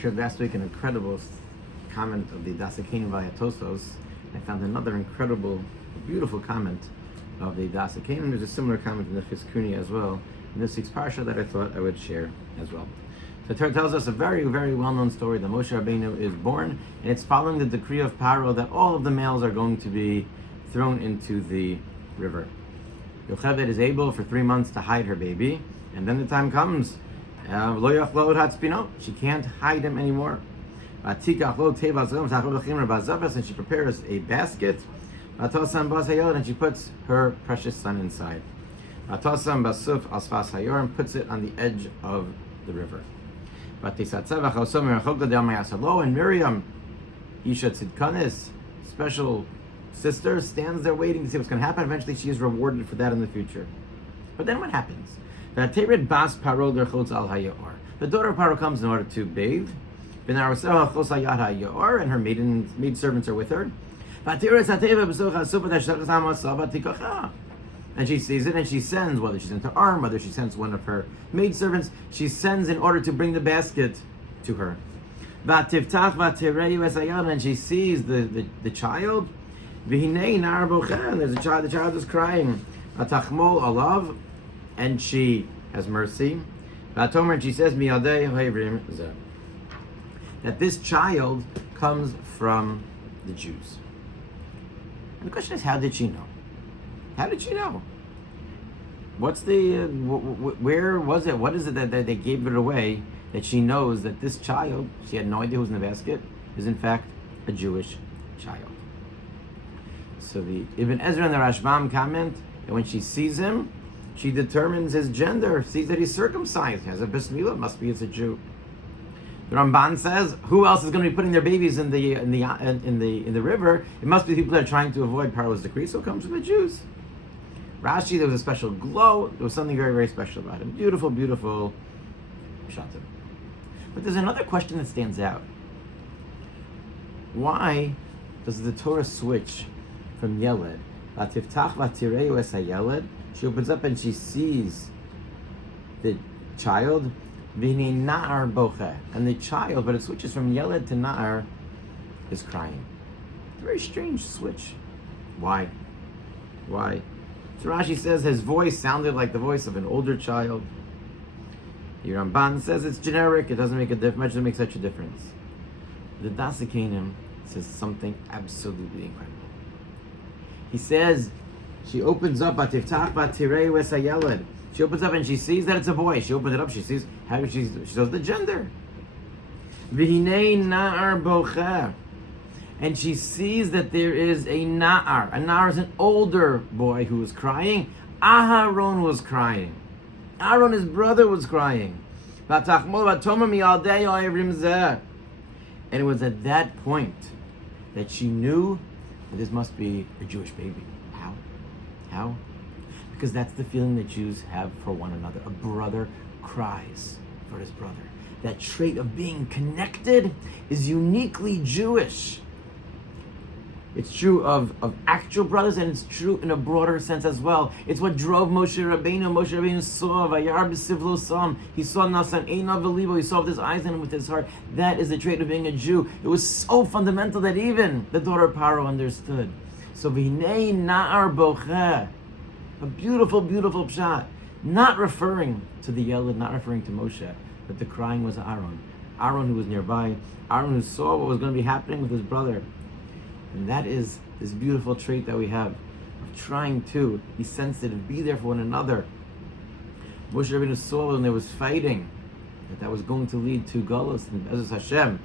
shared last week an incredible comment of the Dasakenim Vayatosos. I found another incredible, beautiful comment of the Dasakenim. There's a similar comment in the Chizkuni as well in this week's Parsha that I thought I would share as well. So the Torah tells us a very, very well-known story that Moshe Rabbeinu is born, and it's following the decree of Paro that all of the males are going to be thrown into the river. Yocheved is able for 3 months to hide her baby, and then the time comes, she can't hide him anymore. And she prepares a basket, and she puts her precious son inside. And puts it on the edge of the river. And Miriam, Isha Tzidkanis, special sister, stands there waiting to see what's going to happen. Eventually she is rewarded for that in the future. But then what happens? The daughter of Paro comes in order to bathe, and her maid servants are with her. And she sees it and she sends, whether she sends her arm, whether she sends one of her maid servants, she sends in order to bring the basket to her. And she sees the child, and there's a child, the child is crying. And she has mercy. And she says, that this child comes from the Jews. And the question is, how did she know? How did she know? What's the, where was it? What is it that they gave it away that she knows that this child, she had no idea who's in the basket, is in fact a Jewish child? So the Ibn Ezra and the Rashbam comment that when she sees him, she determines his gender, sees that he's circumcised, has a bris milah, must be it's a Jew. The Ramban says, who else is going to be putting their babies in the river? It must be people that are trying to avoid Paro's decree, so it comes from the Jews. Rashi, there was a special glow. There was something very, very special about him. Beautiful, beautiful pshatim. But there's another question that stands out. Why does the Torah switch from Yeled? She opens up and she sees the child, and the child, but it switches from Yeled to Na'ar, is crying. It's a very strange switch. Why? So Rashi says his voice sounded like the voice of an older child. The Ramban says it's generic, it doesn't make a difference, doesn't make such a difference. The Dasakenim says something absolutely incredible. He says, she opens up, she opens up and she sees that it's a boy. She opens it up, she sees how she shows the gender. And she sees that there is a Na'ar. A Na'ar is an older boy who was crying. Aharon was crying. Aaron, his brother, was crying. And it was at that point that she knew that this must be a Jewish baby. How? Because that's the feeling that Jews have for one another. A brother cries for his brother. That trait of being connected is uniquely Jewish. It's true of actual brothers, and it's true in a broader sense as well. It's what drove Moshe Rabbeinu. Moshe Rabbeinu saw, Vayar b'sivlo sam. He saw Nasan Einav v'libo. He saw with his eyes and with his heart. That is the trait of being a Jew. It was so fundamental that even the daughter of Paro understood. So v'hinei na'ar bocheh. A beautiful, beautiful pshat. Not referring to the Yeled, not referring to Moshe, but the crying was Aaron. Aaron who was nearby. Aaron who saw what was going to be happening with his brother. And that is this beautiful trait that we have of trying to be sensitive, be there for one another. Moshe Rabbeinu saw when they was fighting that was going to lead to Galus and Be'ezus Hashem.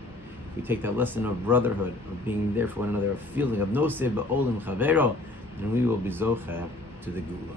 We take that lesson of brotherhood, of being there for one another, of feeling of Noseh Ba'olim Chavero, and we will be Zocheh to the Gula.